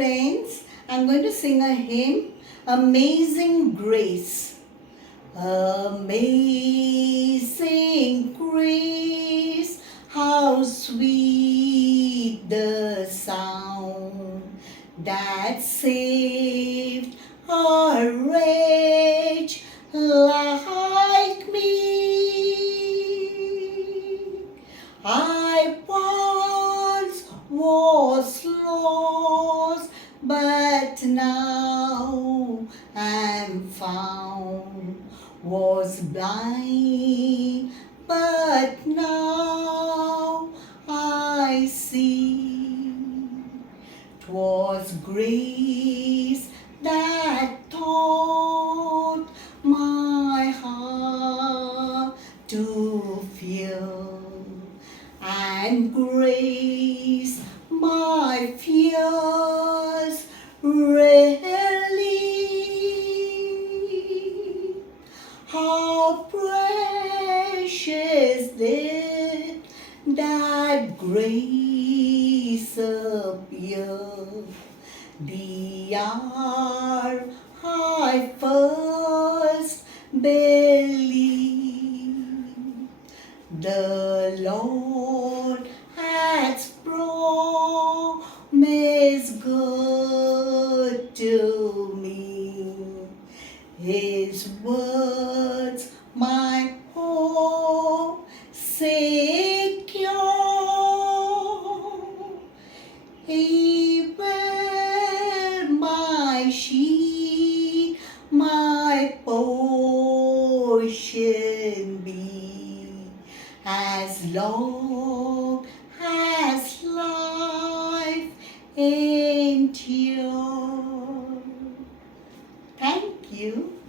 friends, I'm going to sing a hymn, Amazing Grace. Amazing grace, how sweet the sound that saved a wretch like me. I once was lost, but now am found, was blind, but now I see. 'Twas grace that taught my heart to fear, and grace my fears relieved. How precious did that grace appear, the hour I first believed the Lord has promised good to me. His words my hope secure. He will my sheep, my portion be, as long as life endures. Thank you.